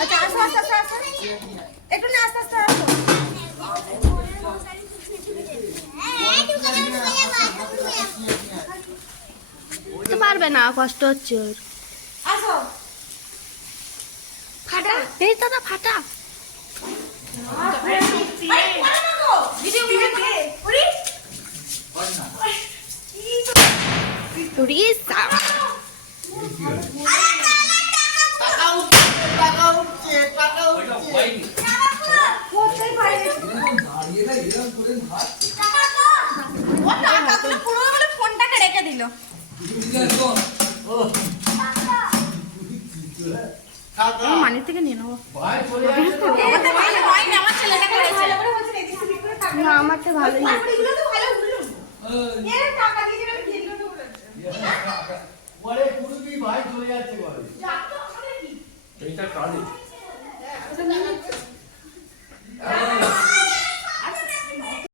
আচ্ছা আসো আস্তে আস্তে আসো একটু না আস্তে আস্তে আসো উঠতে পারবে না, কষ্ট হচ্ছে ওর। আসো ফাটা এই দাদা ফাটা ফোনটাকে রেখে দিল মানি থেকে নিয়ে নেবো। না আমারটা ভালোই ভাই চলে যাচ্ছে বলে এইটা কালি